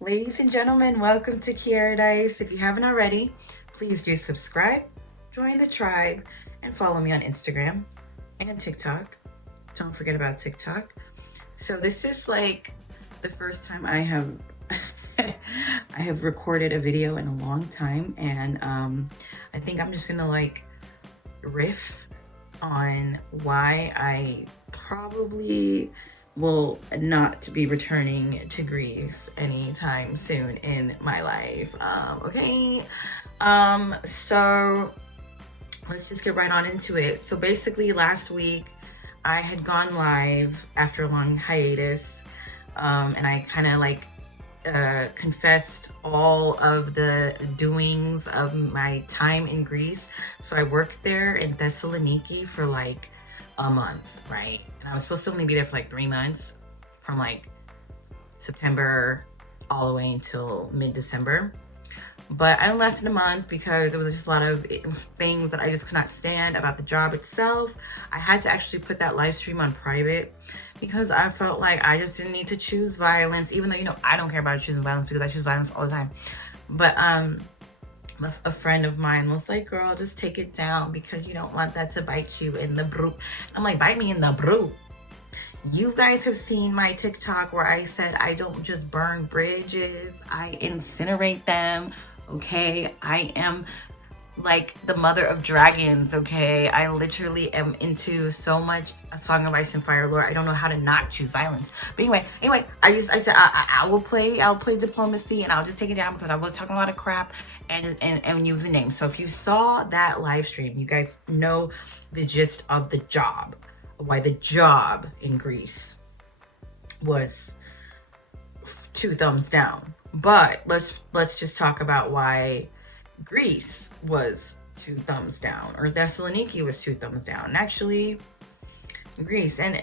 Ladies and gentlemen, welcome to Keiaradise. If you haven't already, please do subscribe, join the tribe, and follow me on Instagram and TikTok. Don't forget about TikTok. So this is like the first time I have I have recorded a video in a long time, and I think I'm just gonna like riff on why I probably will not be returning to Greece anytime soon in my life. Okay. So let's just get right on into it. So basically last week I had gone live after a long hiatus, and I kind of like confessed all of the doings of my time in Greece. So I worked there in Thessaloniki for like a month, right? And I was supposed to only be there for like 3 months, from like September all the way until mid-December. But I only lasted a month because there was just a lot of things that I just could not stand about the job itself. I had to actually put that live stream on private because I felt like I just didn't need to choose violence, even though, you know, I don't care about choosing violence because I choose violence all the time. But a friend of mine was like, girl, just take it down because you don't want that to bite you in the broop. I'm like, bite me in the broop. You guys have seen my TikTok where I said I don't just burn bridges, I incinerate them. Okay, I am like the mother of dragons. Okay, I literally am into so much A Song of Ice and Fire lore. I don't know how to not choose violence. But anyway, I said I'll play diplomacy, and I'll just take it down because I was talking a lot of crap and use the name. So if you saw that live stream, you guys know the gist of the job, why the job in Greece was 2 thumbs down. But let's just talk about why Greece was 2 thumbs down, or Thessaloniki was 2 thumbs down. And actually, Greece, and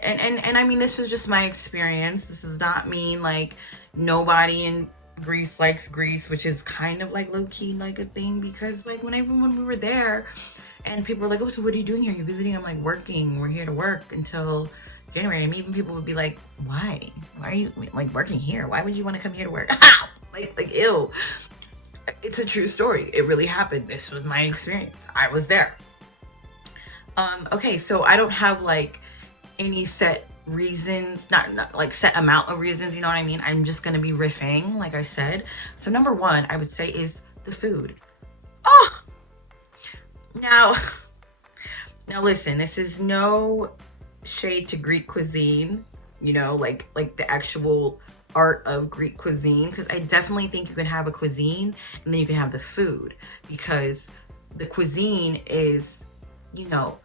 I mean, this is just my experience. This does not mean like nobody in Greece likes Greece, which is kind of like low-key like a thing, because like when we were there and people were like, oh, so what are you doing here? You're visiting? I'm like, working. We're here to work until January. And even people would be like, why are you like working here? Why would you want to come here to work? like ew. It's a true story. It really happened. This was my experience. I was there. Okay, so I don't have like any set reasons, not like set amount of reasons, you know what I mean? I'm just gonna be riffing, like I said. So number one, I would say, is the food. Oh, now listen, this is no shade to Greek cuisine, you know, like the actual art of Greek cuisine, because I definitely think you can have a cuisine and then you can have the food, because the cuisine is, you know,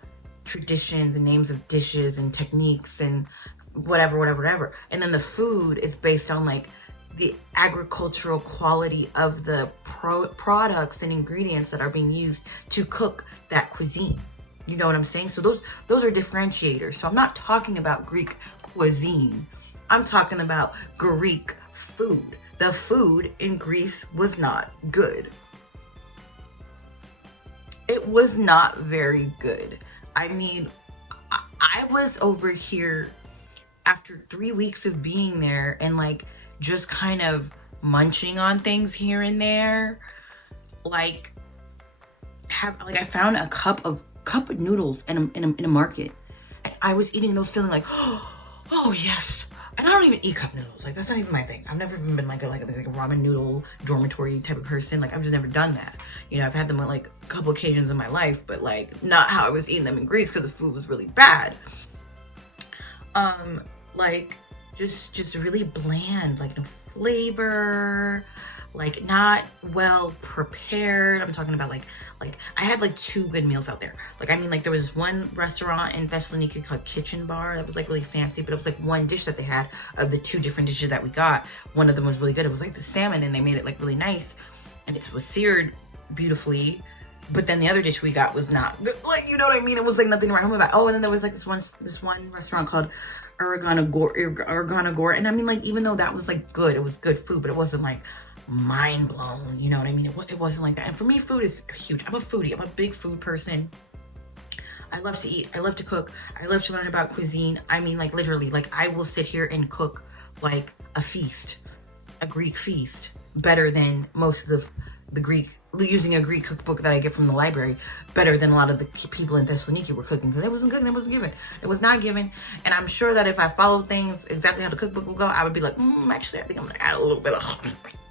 traditions and names of dishes and techniques and whatever, and then the food is based on like the agricultural quality of the products and ingredients that are being used to cook that cuisine. You know what I'm saying? So those are differentiators. So I'm not talking about Greek cuisine. I'm talking about Greek food. The food in Greece was not good. It was not very good. I mean, I was over here after 3 weeks of being there and like just kind of munching on things here and there. Like I found a cup of noodles in a market, and I was eating those feeling like, oh yes. And I don't even eat cup noodles. Like, that's not even my thing. I've never even been like a ramen noodle dormitory type of person. Like, I've just never done that. You know, I've had them on like a couple occasions in my life, but like not how I was eating them in Greece, because the food was really bad. Like just really bland, like no flavor, like not well prepared. I'm talking about like I had like 2 good meals out there. Like, I mean, like there was one restaurant in Thessaloniki called Kitchen Bar that was like really fancy, but it was like one dish that they had of the 2 different dishes that we got. One of them was really good. It was like the salmon, and they made it like really nice, and it was seared beautifully. But then the other dish we got was not like, you know what I mean? It was like nothing to write home about. Oh, and then there was like this one restaurant called Gore, and I mean, like, even though that was like good, it was good food, but it wasn't like mind blown, you know what I mean? It wasn't like that. And for me, food is huge. I'm a foodie. I'm a big food person. I love to eat. I love to cook. I love to learn about cuisine. I mean, like, literally, like, I will sit here and cook like a feast. a Greek feast better than most of the Greek, using a Greek cookbook that I get from the library, better than a lot of the people in Thessaloniki were cooking, because it wasn't cooking, it wasn't given. It was not given. And I'm sure that if I followed things exactly how the cookbook would go, I would be like, actually, I think I'm gonna add a little bit of,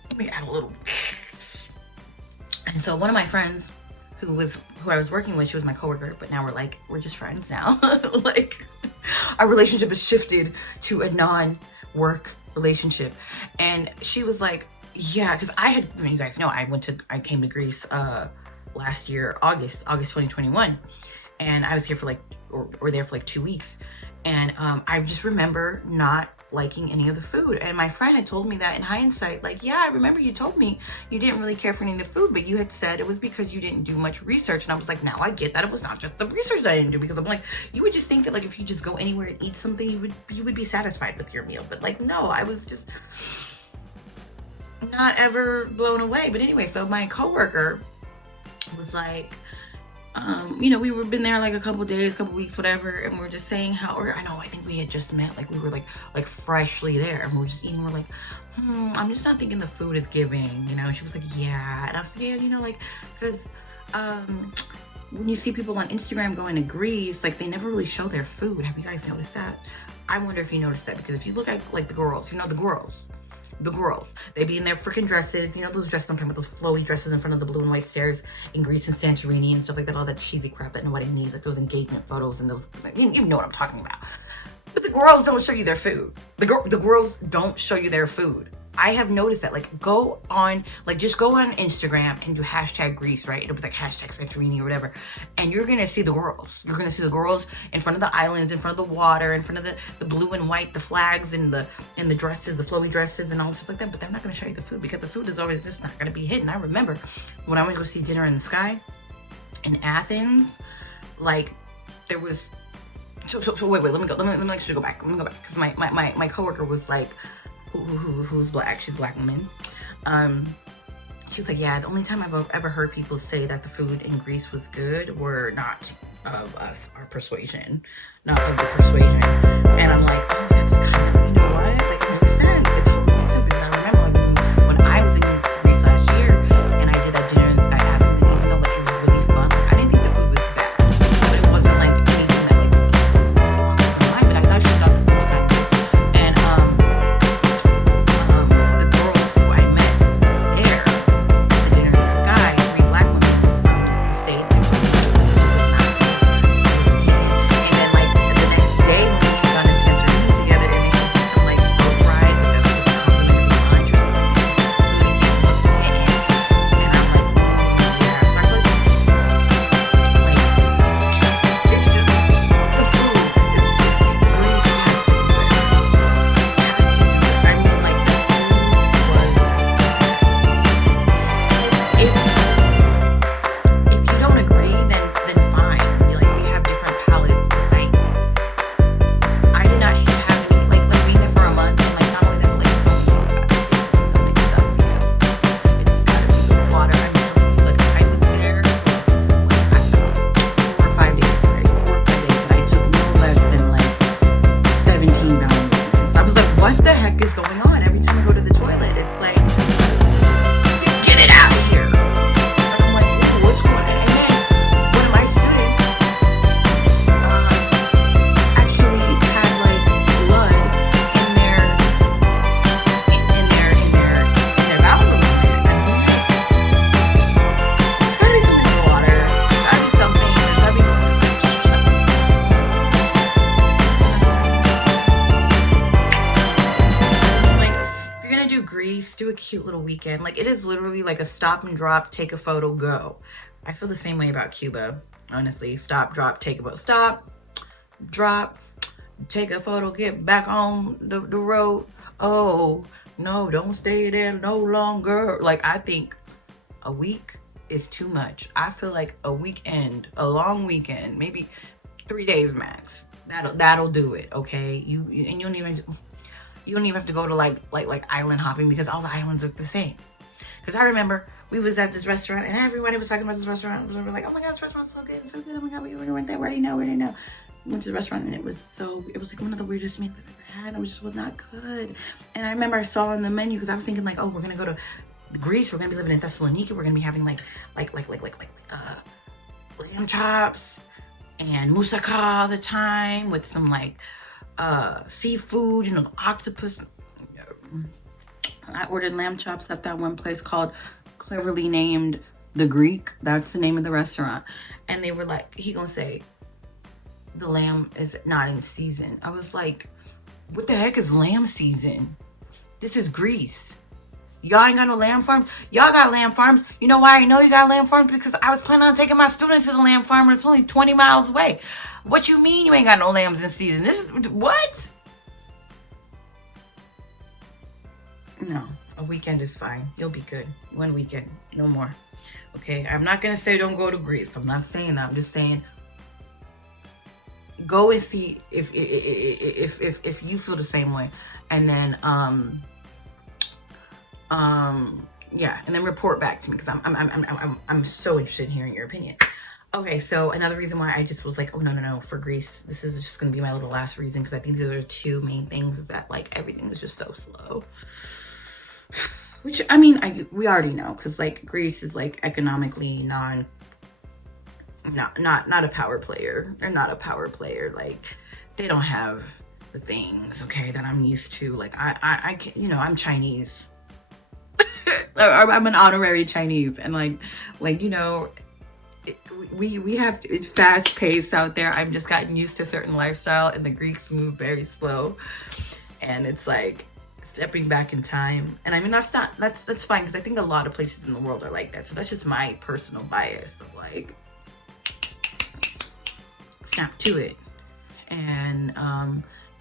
let me add a little. And so one of my friends who I was working with, she was my coworker, but now we're just friends now. Like, our relationship has shifted to a non-work relationship. And she was like, yeah, because you guys know, I came to Greece last year, August 2021. And I was here for or there for 2 weeks. And I just remember not liking any of the food. And my friend had told me that in hindsight, yeah, I remember you told me you didn't really care for any of the food, but you had said it was because you didn't do much research. And I was like, now I get that it was not just the research that I didn't do, because I'm like, you would just think that if you just go anywhere and eat something, you would be satisfied with your meal. But no, I was just not ever blown away. But anyway, so my coworker was like, we were been there a couple days, couple weeks, whatever, and we're just saying how, I think we had just met, we were like freshly there, and we were just eating. We're like, I'm just not thinking the food is giving, She was like, yeah, and I was like, yeah, because when you see people on Instagram going to Greece, they never really show their food. Have you guys noticed that? I wonder if you noticed that, because if you look at the girls, the girls, they be in their freaking dresses, those dresses I'm talking about, those flowy dresses in front of the blue and white stairs in Greece and Santorini and stuff like that, all that cheesy crap that nobody needs, those engagement photos and those, you know what I'm talking about. But the girls don't show you their food. The girls don't show you their food. I have noticed that. Go on, just go on Instagram and do hashtag Greece, right? It'll be hashtag Santorini or whatever. And you're going to see the girls. You're going to see the girls in front of the islands, in front of the water, in front of the blue and white, the flags and the dresses, the flowy dresses and all stuff like that. But they're not going to show you the food, because the food is always just not going to be hidden. I remember when I went to go see Dinner in the Sky in Athens, there was, so wait, let me actually go back. Let me go back. Because my coworker was like, who's black, she's a black woman, she was like, yeah, the only time I've ever heard people say that the food in Greece was good were not of our persuasion, not of the persuasion. And I'm like, oh, that's kind of, you know what, it makes sense. It totally makes sense, because I remember when I was in Greece last year and I did that Dinner in the Sky Athens, and even though it was really fun, I didn't think the food was bad, but it wasn't anything that blew my mind. But I thought she thought the food was kind of good. And the girls who I met there at the Dinner in the Sky, 3 black women from the States, and from the and then the next day when we got to Santorini together, and they had some boat ride with them, complimentary lunch or something, and the food wasn't in it. And I'm like, yeah. So I feel it's just the food is Greece has to be better. Has to be better. I mean, the food was, if you don't agree, then fine. We have different palates. I did not have any, being there for a month, and not only that, but so many stomach stuff, because it's gotta be the water. I'm telling you, I was there for 4 or 5 days, right? 4 or 5 days, and I took no less than 17 bound minutes. I was like, what the heck is going on? Every time I go to the toilet, it's like, get it out of here. And I'm like, ooh, what's going on? And then one of my students actually had blood in their bathroom. And I'm like, there's gotta be something in the water. There's gotta be something. There's gotta be something. If you're gonna do Greece, do a cute little weekend. It is literally a stop and drop, take a photo, go. I feel the same way about Cuba, honestly. Stop, drop, take a photo. Stop, drop, take a photo, get back on the road. Oh, no, don't stay there no longer. I think a week is too much. I feel like a weekend, a long weekend, maybe 3 days max. That'll do it, okay? You don't even have to go to island hopping, because all the islands look the same. Because I remember we was at this restaurant and everybody was talking about this restaurant. We were like, oh my God, this restaurant's so good, so good. Oh my God, we went there. We already know. went to the restaurant and it was like one of the weirdest meals I've ever had. It just was not good. And I remember I saw on the menu, because I was thinking like, oh, we're gonna go to Greece, we're gonna be living in Thessaloniki, we're gonna be having like lamb chops and moussaka all the time with some like seafood, you know, octopus. I ordered lamb chops at that one place called, cleverly named, The Greek. That's the name of the restaurant. And they were like, he gonna say the lamb is not in season. I was like, what the heck is lamb season? This is Greece. Y'all ain't got no lamb farms? Y'all got lamb farms. You know why I know you got lamb farms? Because I was planning on taking my students to the lamb farm and it's only 20 miles away. What you mean you ain't got no lambs in season? This is, what? No, a weekend is fine. You'll be good. One weekend, no more. Okay, I'm not gonna say don't go to Greece. I'm not saying that. I'm just saying go and see if you feel the same way, and then yeah, and then report back to me, because I'm so interested in hearing your opinion. Okay, so another reason why I just was like, oh no, for Greece, this is just gonna be my little last reason, because I think these are two main things, is that like everything is just so slow. Which, I mean, we already know, because like Greece is like economically not a power player. They're not a power player. Like, they don't have the things, okay, that I'm used to. Like I can, you know, I'm Chinese. I'm an honorary Chinese, and like you know, we have, it's fast paced out there. I've just gotten used to a certain lifestyle, and the Greeks move very slow, and it's like stepping back in time. And I mean, that's fine, because I think a lot of places in the world are like that. So that's just my personal bias of like, snap to it. And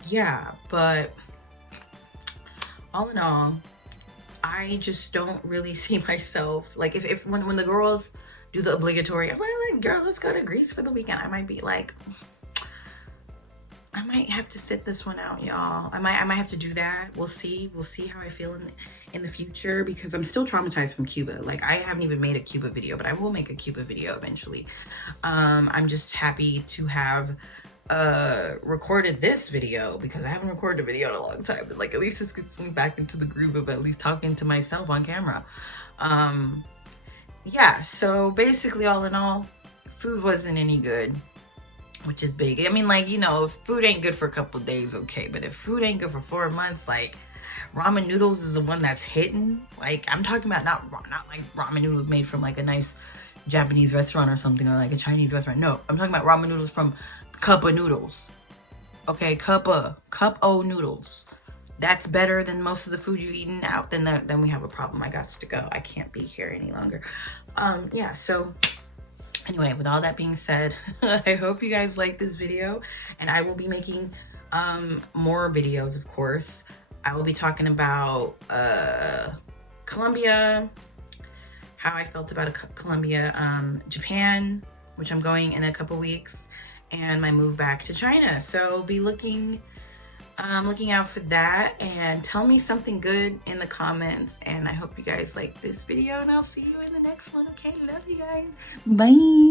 yeah, but all in all, I just don't really see myself like, if when the girls do the obligatory, I'm like, girls, let's go to Greece for the weekend, I might be like, I might have to sit this one out, y'all. I might have to do that. We'll see how I feel in the future, because I'm still traumatized from Cuba. Like, I haven't even made a Cuba video, but I will make a Cuba video eventually. I'm just happy to have recorded this video, because I haven't recorded a video in a long time, but like, at least this gets me back into the groove of at least talking to myself on camera. Yeah, so basically, all in all, food wasn't any good, which is big. I mean, like, you know, if food ain't good for a couple days, okay, but if food ain't good for 4 months, like, ramen noodles is the one that's hitting. Like, I'm talking about not like ramen noodles made from like a nice Japanese restaurant or something, or like a Chinese restaurant. No, I'm talking about ramen noodles from cup of noodles. Okay, cup o noodles. That's better than most of the food you're eating out. Then we have a problem. I got to go. I can't be here any longer. Yeah, so anyway, with all that being said, I hope you guys like this video, and I will be making more videos, of course. I will be talking about Colombia, how I felt about Colombia, Japan, which I'm going in a couple weeks, and my move back to China. So be looking out for that, and tell me something good in the comments. And I hope you guys like this video, and I'll see you in the next one. Okay, love you guys. Bye.